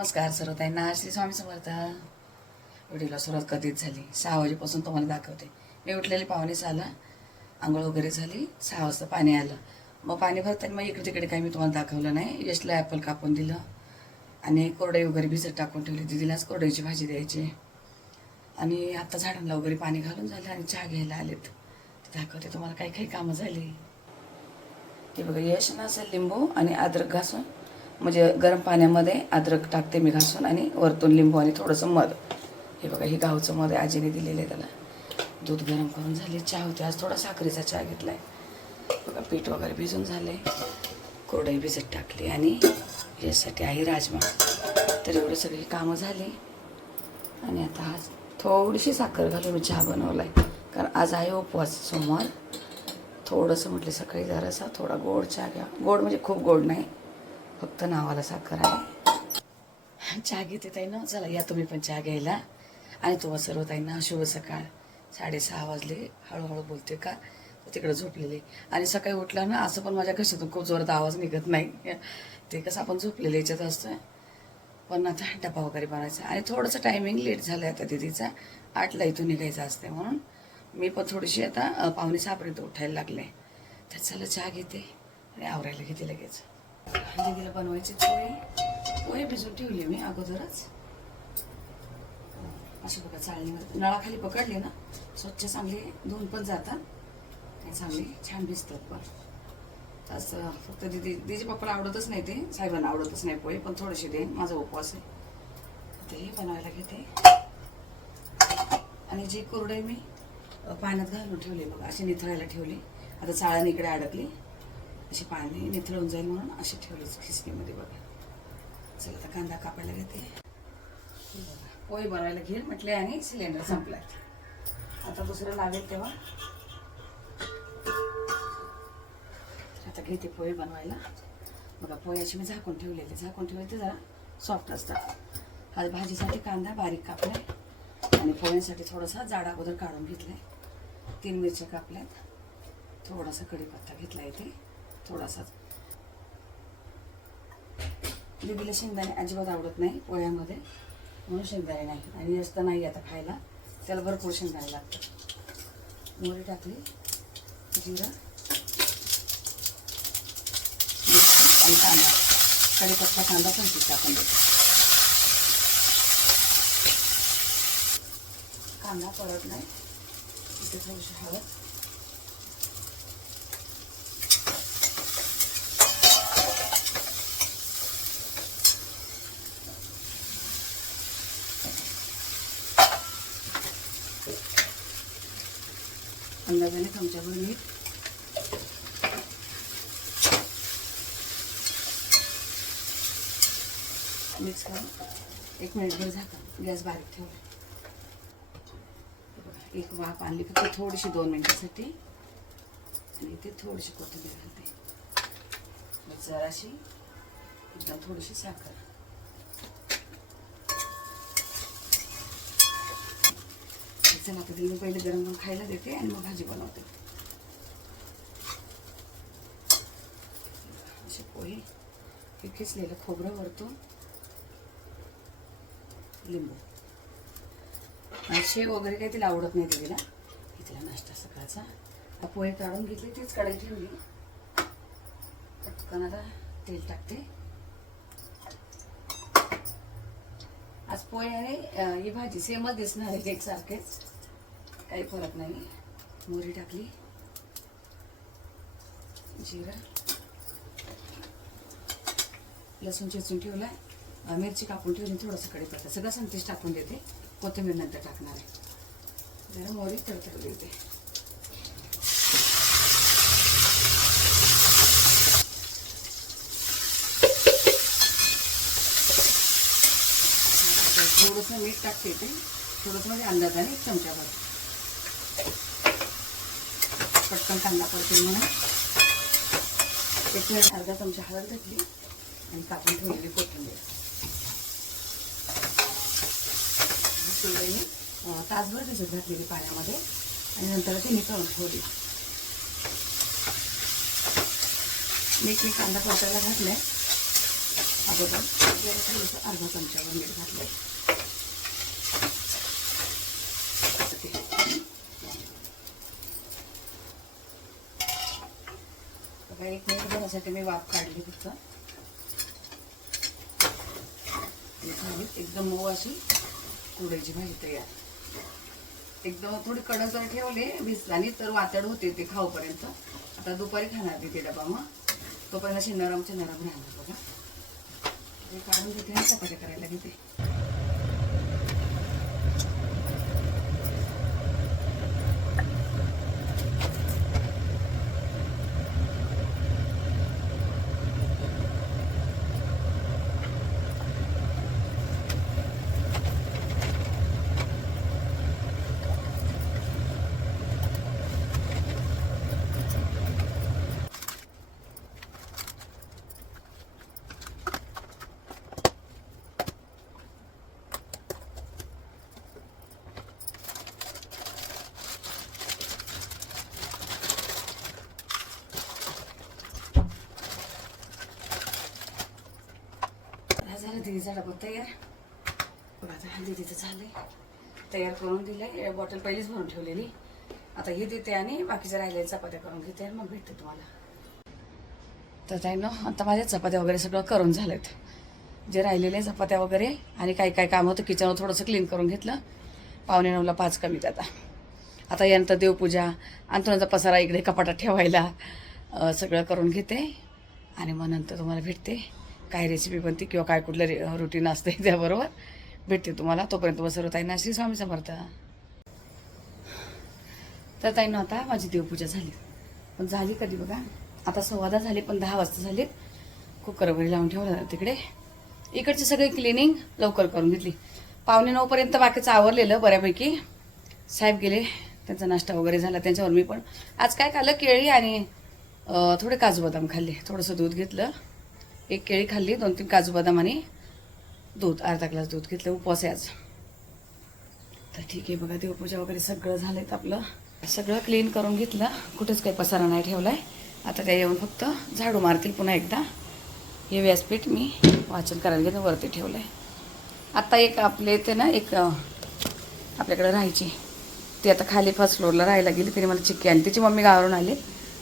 नमस्कार सर्वताईंना श्री स्वामी समर्थ. व्हिडिओला सुरुवात कधीच झाली? सहा वाजेपासून तुम्हाला दाखवते. मी उठलेली पाहुणे आला आंघोळ वगैरे झाली. सहा वाजता पाणी आलं. मग पाणी भरताना मग इकडे तिकडे काही मी तुम्हाला दाखवलं नाही. यशला ॲपल कापून दिलं. आणि कोरडई वगैरे भिजत टाकून ठेवली. दिदीलाच कोरडईची भाजी द्यायची. आणि आत्ता झाडांना वगैरे पाणी घालून झालं आणि चहा घ्यायला आलेत. ते दाखवते तुम्हाला. काही काही कामं झाली. ते बघा यश ना असं लिंबू आणि अद्रक घासून म्हणजे गरम पाण्यामध्ये अद्रक टाकते मी घासून आणि वरतून लिंबू आणि थोडंसं मध. हे बघा हे गावचं मध आजीने दिलेलं आहे त्याला. दूध गरम करून झाले चहा होते आज थोडा साखरेचा चहा घेतला आहे बघा पीठ वगैरे भिजून झाले. कोरडई भिजत टाकली आणि यासाठी आहे राजमा. तर एवढे सगळी कामं झाली. आणि आता आज थोडीशी साखर घालून मी चहा बनवला आहे कारण आज आहे उपवास सोमवार. थोडंसं म्हटलं सकाळी जरासा थोडा गोड चहा घ्या. गोड म्हणजे खूप गोड नाही. फक्त नावाला साखर आहे. चहा घेते ताई ना चला या तुम्ही पण चहा घ्यायला. आणि तुम्हा सर्व हो ताईंना शुभ सकाळ. साडेसहा वाजले. हळूहळू बोलते का? तिकडे झोपलेले. आणि सकाळी उठलं ना असं पण माझ्या घशातून खूप जोरात आवाज निघत नाही. ते कसं आपण झोपलेले याच्यात असतोय. पण आता डबा वगैरे बनायचा आणि थोडंसं टायमिंग लेट झालं आहे आता दिदीचा. आठला इथून निघायचं असते म्हणून. मी पण थोडीशी आता पाहुणे पावणे सहापर्यंत उठायला लागले. तर चला चहा घेते. आणि आवरायला घेते लगेच. दिदीला बनवायचे पोहे. पोहे भिजून ठेवले मी अगोदरच. असे बघा चाळणीमध्ये नळाखाली पकडले ना स्वच्छ चांगले धुवून पण जातात. आणि चांगले छान भिजतात पण. असं फक्त दिदी दिदी पप्पाला आवडतच नाही ते. साहेबांना आवडतच नाही पोहे पण थोडेसे दे. माझा उपवास आहे. ते बनवायला घेते. आणि जे कोरडे मी पाण्यात घालून ठेवले बघा अशी निथळायला ठेवली. आता चाळण इकडे अडकली. अशी पाणी निथळून जाईल म्हणून अशी ठेवली खिसणीमध्ये बघा. चला आता कांदा कापायला घेते. पोळी पोहे बनवायला घेईल म्हटले आणि सिलेंडर संपलाय. आता दुसरं लागेल तेव्हा. तर आता घेते पोहे बनवायला. बघा पोहे अशी मी झाकून ठेवलेले. झाकून ठेवले ते जरा सॉफ्ट असतात. आज भाजीसाठी कांदा बारीक कापलाय. आणि पोह्यांसाठी थोडासा जाड अगोदर काढून घेतलाय. तीन मिरच्या कापल्यात. थोडासा कढीपत्ता घेतला इथे. थोडासा. दिदीला शेंगदाणे अजिबात आवडत नाही पोह्यामध्ये. म्हणून शेंगदाणे नाही. आणि जास्त नाही आता खायला. त्याला भरपूर शेंगदाणे लागतात. मोरी टाकली. जिरा. आणि कांदा. कढीपत्ता कांदा पण तिथे टाकून देतो. कांदा परत नाही. इथे थोडीशी हळद. अंदाजाने चमच्याभर मीठ मिक्स करून एक मिनिटभर झाकण. गॅस बारीक ठेवला एक वाफ आणली फक्त थोडीशी दोन मिनिटासाठी. आणि इथे थोडीशी कोथिंबीर घालते. जराशी एकदम थोडीशी साखर. चला आता मी पहिले गरम गरम खायला देते आणि मग भाजी बनवते. असे पोहे हे खिचलेलं खोबरं वरतो लिंबू. शेव वगैरे काही तिला आवडत नाही दिलेला हे तिला नाश्ता सकाळचा. आता पोहे काढून घेतले तीच कढई ठेवली. पटकन आता तेल टाकते. आज पोहे आणि ही भाजी सेमच दिसणार आहे एकसारखेच. काही फरक नाही. मोहरी टाकली. जिरा. लसूण चेचून ठेवलाय. मिरची कापून ठेवली थोडंसं कढीपत्ता सगळं संतेश टाकून देते. कोथिंबीर नंतर टाकणार आहे. जरा मोहरी तडतड देते थोडंसं मीठ टाकते ते. थोडंसं म्हणजे अंदाजाने एक चमच्याभर पटकन कांदा पडते म्हणून एक मिनिट अर्धा चमचा हळद घातली आणि कापून ठेवलेली कोथिंबीर. शिवराईने तासभर भिजत घातलेली पाण्यामध्ये आणि नंतर ती नितळून ठेवली. मीठ मी कांदा परतायला घातलाय. अगोदर थोडंसं अर्धा चमच्यावर मीठ घातलं एक मिनिट भरासाठी मी वाफ काढली फक्त. झाली एकदम मऊ अशी कुरड्याची भाजी तयार. एकदम थोडी कडक जर ठेवले भिजलानी तर वातड होते ते खाऊपर्यंत. आता दुपारी खाणार तिथे डबा मग. तोपर्यंत अशी नरमचे नरम राहणार बघा. हे काढून घेते चपात्या करायला घेते. हा झाला डबा तयार. बघा आता हा तिथं झालंय. तयार करून दिलंय. बॉटल पहिलीच भरून ठेवलेली. आता हे देते आणि बाकीच्या राहिलेल्या चपात्या करून घेते आणि मग भेटते तुम्हाला. तर ताई ना आता माझ्या चपात्या वगैरे सगळं करून झालेत. जे राहिलेले चपात्या वगैरे आणि काही काय काम होतं किचनवर थोडंसं क्लीन करून घेतलं. पावणे नऊला पाच कमीत आता. आता यानंतर देवपूजा अंथरुणाचा पसारा इकडे कपाटात ठेवायला सगळं करून घेते. आणि मग नंतर तुम्हाला भेटते. काय रेसिपी बनते किंवा काय कुठलं रे रुटीन असते त्याबरोबर भेटते तुम्हाला. तोपर्यंत मग सर्व ताईंना श्री स्वामी समर्थ. तर ताईनं आता माझी देवपूजा झाली. पण झाली कधी बघा? आता सव्वादा झाली पण दहा वाजता झालेत. कुकर वगैरे लावून ठेवलं तिकडे. इकडची सगळी क्लिनिंग लवकर करून घेतली. पावणे नऊपर्यंत बाकीचं आवरलेलं बऱ्यापैकी. साहेब गेले त्यांचा नाश्ता वगैरे झाला त्यांच्यावर मी पण. आज काय खाल्लं? केळी आणि थोडे काजू बदाम खाल्ले. थोडंसं दूध घेतलं. एक केळी खाल्ली दोन तीन काजू बदाम आणि दूध अर्धा ग्लास दूध घेतलं उपवास आहे आज. तर ठीक आहे बघा देवपूजा वगैरे सगळं झालं तर आपलं. सगळं क्लीन करून घेतलं. कुठेच काही पसारा नाही ठेवला आहे आता त्या येऊन फक्त झाडू मारतील पुन्हा एकदा. हे व्यासपीठ मी वाचन करायला घेऊन वरती ठेवलं आहे आत्ता एक आपले ते ना एक आपल्याकडे राहायची. ती आता खाली फर्स्ट फ्लोअरला राहायला गेली तिने मला चिक्की आणली. तिची मम्मी गावावरून आली.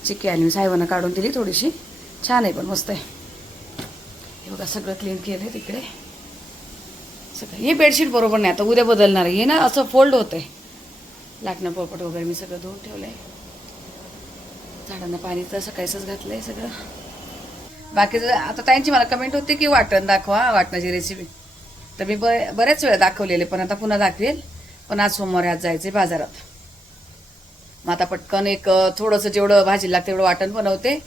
चिक्की आणली मी साहेबांना काढून दिली थोडीशी. छान आहे पण मस्त आहे. हे बघा सगळं क्लीन केलं आहे तिकडे. सगळं. हे बेडशीट बरोबर नाही. आता उद्या बदलणार आहे. हे ना असं फोल्ड होतं आहे लाटणं पोपट वगैरे मी सगळं धुवून ठेवलं आहे झाडांना पाणी तर सकाळीच घातलं आहे सगळं बाकीचं आता त्यांची मला कमेंट होती की वाटण दाखवा वाटणाची रेसिपी तर मी ब बऱ्याच वेळा दाखवलेले पण आता पुन्हा दाखवेल. पण आज सोमवारी आज जायचे बाजारात. मग आता पटकन एक थोडंसं जेवढं भाजी लागते तेवढं वाटण बनवते.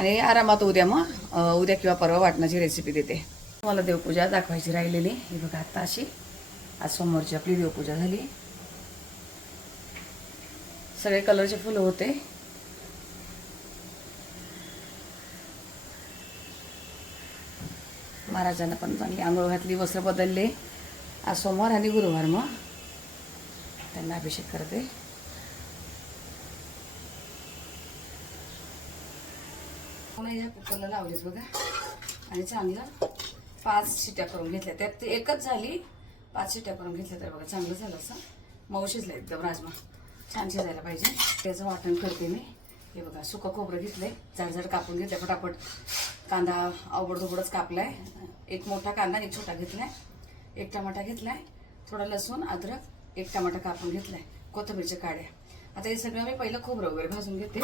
आणि आरामात उद्या मग उद्या किंवा परवा वाटणाची रेसिपी देते. मला देवपूजा दाखवायची राहिलेली. ही बघा आता अशी. आज सोमवारची आपली देवपूजा झाली. सगळे कलरचे फुलं होते. महाराजांना पण चांगली आंघोळ घातली वस्त्र बदलले. आज सोमवार आणि गुरुवार मग. त्यांना अभिषेक करते. नाही या कुकरला लावलेत बघा. आणि चांगलं पाच शिट्या करून घेतल्या. त्यात ते एकच झाली पाच शिट्या करून घेतल्या तर बघा चांगलं झालं असं. मऊ शिजलं एकदम राजमा. छान शिजायला पाहिजे. त्याचं वाटण करते मी. हे बघा सुकं खोबरं घेतलंय. झाड कापून घेतलं फटाफट कांदा अवडधोबडच कापला कापलाय. एक मोठा कांदा आणि एक छोटा घेतलाय. एक टमाटा घेतलाय. थोडा लसूण अद्रक एक टमाटा कापून घेतलाय. कोथिंबीरच्या काड्या. आता हे सगळं मी पहिलं खोबरं वगैरे भाजून घेते.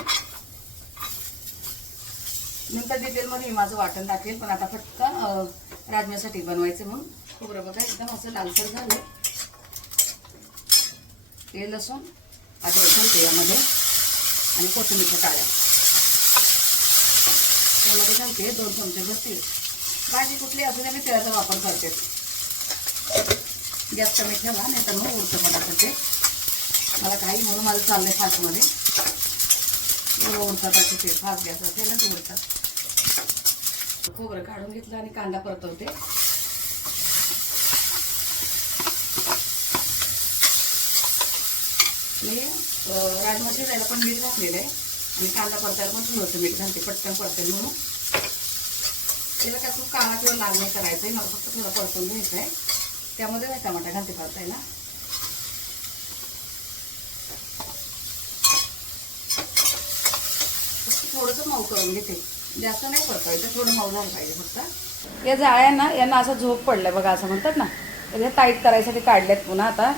नंतर डिटेलमध्ये मी माझं वाटण टाकेल पण आता फक्त राजम्यासाठी बनवायचं म्हणून. खोबरं बघा एकदम असं लालसर झालं ते लसूण अद्रक घालते यामध्ये. आणि कोथिंबीरच्या काळ्या त्यामध्ये घालते दोन चमचे भरतील भाजी कुठली असू दे मी तेलाचा वापर करते. गॅस कमी ठेवा नाही तर मग उडतं पटापट ते. मला काही म्हणून माझं चाललंय फास्टमध्ये. एवढं उडतात असं ते फास्ट गॅस असेल ना खोबरं काढून घेतलं आणि कांदा परतवते. मी राजमा शिजायला पण मीठ घातलेलं आहे. आणि कांदा परतायला पण थोडंसं मीठ घालते पटकन परतेल म्हणून. त्याला काय खूप काळा किंवा लाल नाही करायचं आहे मला फक्त थोडं परतून घ्यायचं आहे त्यामध्ये नाही टमाटा घालते परतायला फक्त थोडंसं मऊ करून घेते. जास्त नाही परतायचं थोडं मऊ झालं पाहिजे फक्त. या जाळ्यांना यांना असं झोप पडलं बघा असं म्हणतात ना. तर हे टाईट करायसाठी काढल्यात पुन्हा आता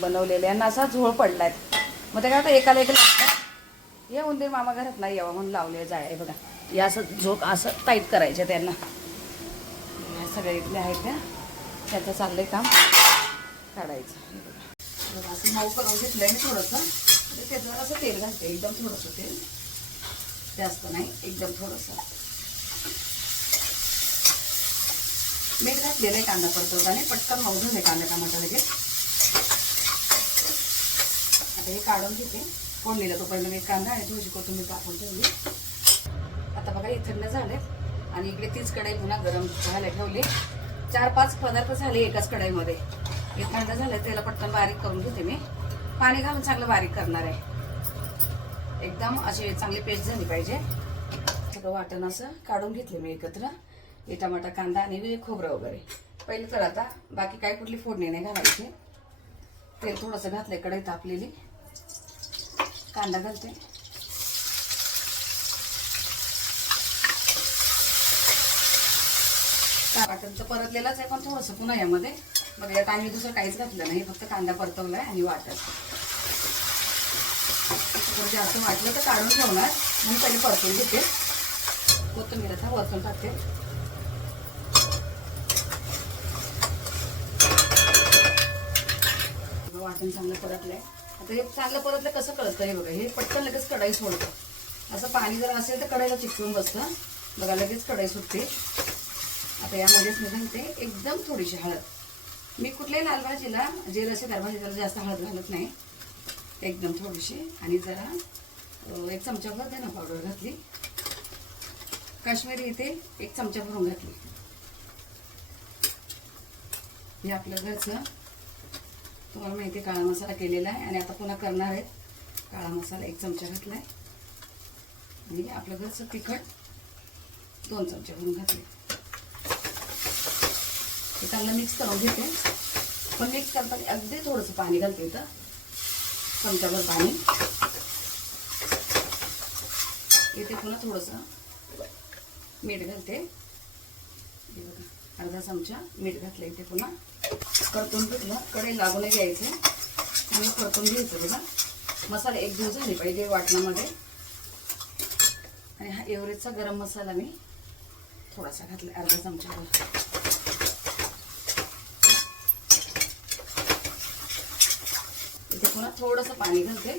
बनवलेले. यांना असा झोळ पडला आहे मग ते काय आता एकाला एक लागतात. या उंदीर मामा घरात नाही यावं म्हणून लावले जाळे बघा. या असं झोप असं टाईट करायचं त्यांना. या सगळ्या इथल्या आहेत त्या. त्याचं चाललंय काम. काढायचं. बघा. बघा, असं मऊ करून घेतलंय मी थोडंसं. त्याच्यावर असं तेल घालते एकदम थोडंसं तेल. जास्त नाही एकदम थोडंसं. मीठ घातलेलं आहे कांदा परतवताना पटकन मावजून आहे कांदा टमाटा लगेच. आता हे काढून घेते. फोडणीला तोपर्यंत मी कांदा आणि थोडीशी कोथिंबीर कापून ठेवली. आता बघा हे थंड झाले. आणि इकडे तीच कढई पुन्हा गरम व्हायला ठेवली. चार पाच पदार्थ झाले एकाच कढईमध्ये. हे थंड झालं त्याला पटकन बारीक करून घेते मी. पाणी घालून चांगलं बारीक करणार आहे. एकदम अशी चांगली पेस्ट झाली पाहिजे. सगळं वाटण असं काढून घेतले मी एकत्र. हे टमाटा कांदा आणि खोबरं वगैरे. पहिले तर आता बाकी काय कुठली फोडणी नाही घालायची. तेल थोडंसं घातलंय कढई तापलेली कांदा घालते. वाटण तर परतलेलंच आहे पण थोडंसं पुन्हा यामध्ये. बघ यात आम्ही दुसरं काहीच घातलं नाही. फक्त कांदा परतवलाय आणि वाटण. म्हणजे जास्त वाटलं तर काढून ठेवणार. म्हणून पहिले परतून घेते. कोथिंबीर आता वरतून टाकते. वाटण चांगलं परतलंय. आता हे चांगलं परतलं कसं कळतं हे बघा? हे पटकन लगेच कढाई सोडतं. असं पाणी जर असेल तर कढाईला चिकटून बसतं. बघा लगेच कढाई सुटते. आता यामध्येच मी घालते एकदम थोडीशी हळद. मी कुठल्याही लाल भाजीला जे लाल भाजीला जास्त हळद घालत नाही. एकदम थोडीशी. आणि जरा एक चमचाभर धना पावडर घातली. काश्मीरी इथे एक चमचा भरून घातली. हे आपलं घरचं. तुम्हाला माहिती आहे काळा मसाला केलेला आहे. आणि आता पुन्हा करणार आहेत काळा मसाला एक चमचा घातलाय आणि आपलं घरचं तिखट दोन चमचे भरून घातले. हे चांगलं मिक्स करून घेते. पण मिक्स करताना अगदी थोडंसं पाणी घालते इथं. चमचाभर पाणी. इथे पुन्हा थोडंसं मीठ घालते. अर्धा चमचा मीठ घातलं इथे पुन्हा. परतून घेतलं कडे लागून घ्यायचं. आणि परतून घ्यायचं बघा. मसाला एक दिवस झाले पाहिजे वाटणामध्ये. आणि हा एव्हरेजचा गरम मसाला मी थोडासा घातला अर्धा चमचा इथे पुन्हा थोडंसं पाणी घालते.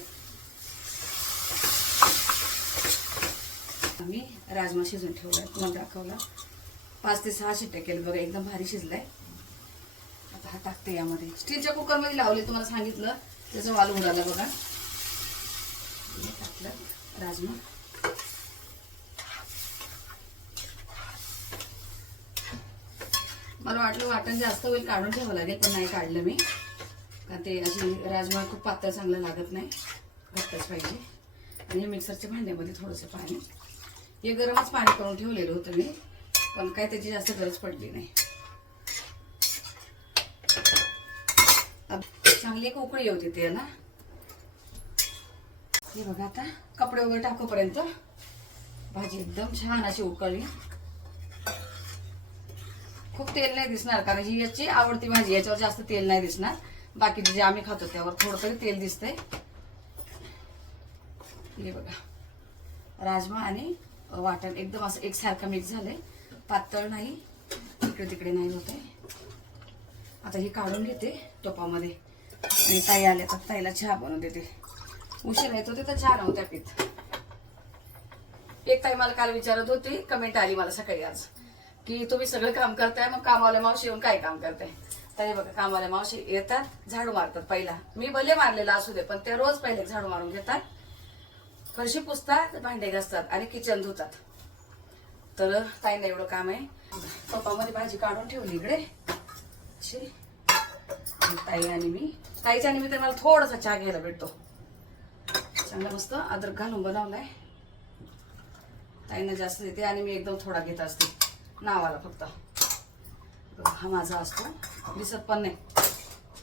आम्ही राजमा शिजून ठेवलाय तुम्हाला दाखवला. पाच ते सहा शिट्ट्या केल्या बघा एकदम भारी शिजलाय. आता हा टाकते यामध्ये. स्टीलच्या कुकरमध्ये लावले तुम्हाला सांगितलं. त्याचं वाल उडाला बघा. टाकलं राजमा. मला वाटलं वाटण जास्त होईल काढून ठेवावं लागेल पण नाही काढलं मी. का ते अशी राजमा खूप पातळ चांगलं लागत नाही. घट्टच पाहिजे. आणि हे मिक्सरच्या भांड्यामध्ये थोडंसं पाणी. हे गरमच पाणी करून ठेवलेलं होतं मी पण काय त्याची जास्त गरज पडली नाही. चांगली एक उकळी होती ते ना हे बघा आता कपडे वगैरे टाकूपर्यंत भाजी एकदम छान अशी उकळली. खूप तेल नाही दिसणार कारण ही याची आवडती भाजी याच्यावर जास्त तेल नाही दिसणार. बाकीचे जे आम्ही खातो त्यावर थोडं तरी तेल दिसतंय. हे बघा. राजमा आणि वाटण एकदम असं एकसारखं मिक्स झालंय. पातळ नाही इकडे तिकडे नाही होते आता हे काढून घेते टोपामध्ये. आणि ताई आल्या तर ताईला चहा बनवून देते. उशीर येत होते तर चहा नव्हत्या पीत. एक ताई मला काल विचारत होती कमेंट आली मला सकाळी आज की तुम्ही सगळं काम करताय मग कामावल्या मावशी येऊन काय काम करताय? ताई बघा कामाला मावशी येतात झाडू मारतात पहिला. मी भले मारलेला असू दे पण ते रोज पहिले झाडू मारून घेतात. फरशी पुसतात भांडे घासतात आणि किचन धुतात. तर ताईंना एवढं काम आहे. पप्पामध्ये भाजी काढून ठेवली इकडे. ताई आणि मी. ताईच्या निमित्त मला थोडासा चहा घ्यायला भेटतो. चांगला मस्त अद्रक घालून बनवलाय. ताईंना जास्त देते आणि मी एकदम थोडा घेत असते. नावाला फक्त. हा माझा असतो. दिसत पण नाही.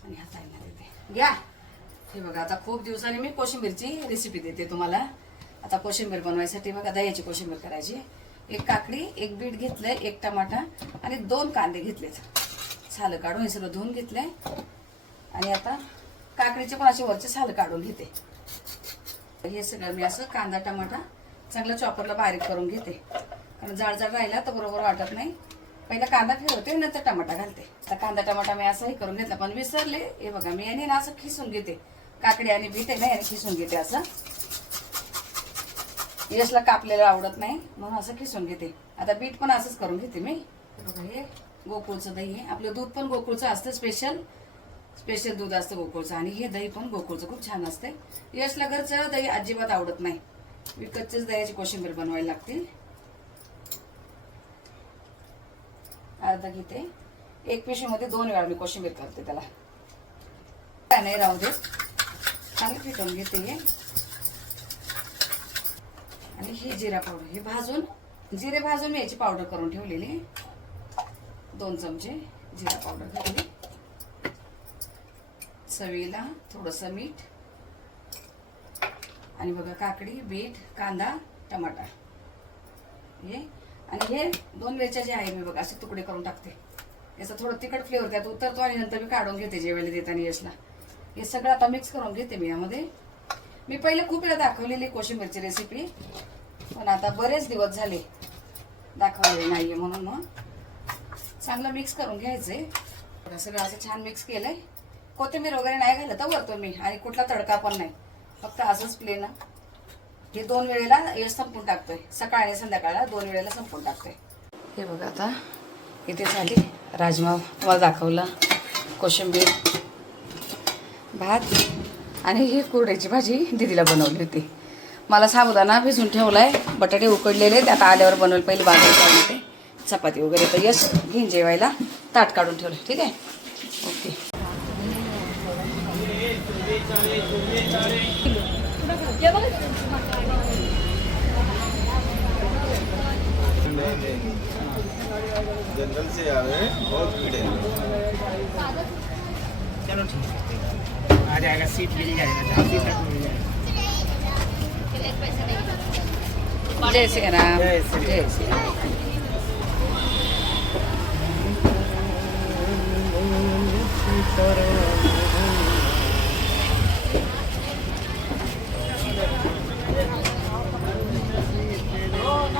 आणि हा ताईंना देते. घ्या. हे बघा आता खूप दिवसांनी मी कोशिंबीरची रेसिपी देते तुम्हाला. आता कोशिंबीर बनवायसाठी बघा दह्याची कोशिंबीर करायची. एक काकडी एक बीट घेतलंय एक टमाटा आणि दोन कांदे घेतलेत. सालं काढून हे सगळं धुवून घेतलंय. आणि आता काकडीचे पण असे वरचे सालं काढून घेते. हे सगळं मी असं कांदा टमाटा चांगला चॉपरला बारीक करून घेते. कारण जाड जाड राहिला तर बरोबर वाटत नाही. पहिला कांदा फिरवते नंतर टमाटा घालते. तर कांदा टमाटा मी असं हे करून घेतला पण विसरले. हे बघा मी याने ना असं खिसून घेते. काकडी आणि बीट आहे ना याने खिसून घेते असं. यशला कापलेलं आवडत नाही म्हणून असं खिसून घेते. आता बीट पण असंच करून घेते मी. हे बघा हे गोकुळचं दही आहे. आपलं दूध पण गोकुळचं असतं स्पेशल स्पेशल दूध असतं गोकुळचं. आणि हे दही पण गोकुळचं. खूप छान असते यशला घरचं दही अजिबात आवडत नाही. विकतचेच दह्याची कोशिंबीर बनवायला लागतील. अर्धा घेते. एक पिशवीमध्ये दोन वेळा मी कोशिंबीर करते त्याला. काय नाही राहू दे. चांगलं फिटवून घेते हे आणि ही जिरा पावडर हे भाजून जिरे भाजून मी याची पावडर करून ठेवलेली. दोन चमचे जिरा पावडर घातली. चवीला थोडस मीठ. आणि बघा काकडी बीट कांदा टमाटा हे आणि हे दोन वेळच्या जे आहे मी बघा असे तुकडे करून टाकते. याचा थोडं तिखट फ्लेवर त्यात उतरतो आणि नंतर मी काढून घेते जेवायला देताना यशला. हे सगळं आता मिक्स करून घेते मी यामध्ये. मी पहिले खूप वेळा दाखवलेली कोशिंबीरची रेसिपी पण आता बरेच दिवस झाले दाखवलेली नाहीये म्हणून मग चांगलं मिक्स करून घ्यायचंय. सगळं असं छान मिक्स केलंय. कोथिंबीर वगैरे नाही घालत हो वरतो मी आणि कुठला तडका पण नाही. फक्त असंच प्लेन हे दोन वेळेला हे संपून टाकतोय. सकाळ आणि संध्याकाळला दोन वेळेला संपून टाकतोय. हे बघा आता. इथे झाली राजमा. तुम्हाला दाखवला. कोशिंबीर भात आणि ही कुरड्याची भाजी दिदीला बनवली होती. मला साबुदाणा भिजून ठेवलाय. बटाटे उकडलेले त्यात आल्यावर बनवले पहिले बाजार काढून चपाती वगैरे तर यश घेईन जेवायला. ताट काढून ठेवलं. ठीक आहे? ओके. जंगल से आवे बहुत भीड़ है चलो ठीक है आ जाएगा सीट मिल जाएगा जहाँ सीट तक मिल जाएगा जय श्री राम जय श्री राम नाही म्हणून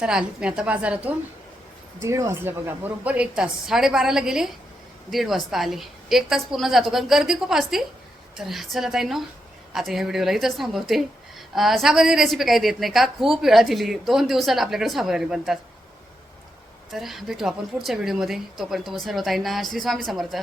तर आलीत मी आता बाजारातून दीड वाजलं बघा. बरोबर एक तास. साडेबाराला गेले दीड वाजता आले. एक तास पूर्ण जातो. कारण गर्दी खूप असते. तर चला ताई नो आता ह्या व्हिडिओला इथंच थांबवते. अं, रेसिपी काही देत नाही का? खूप वेळा दिली. दोन दिवसाला आपल्याकडे साबुदाणी बनतात. तर भेटू आपण पुढच्या व्हिडिओमध्ये. तोपर्यंत मग सर्व ताईंना श्री स्वामी समर्थ.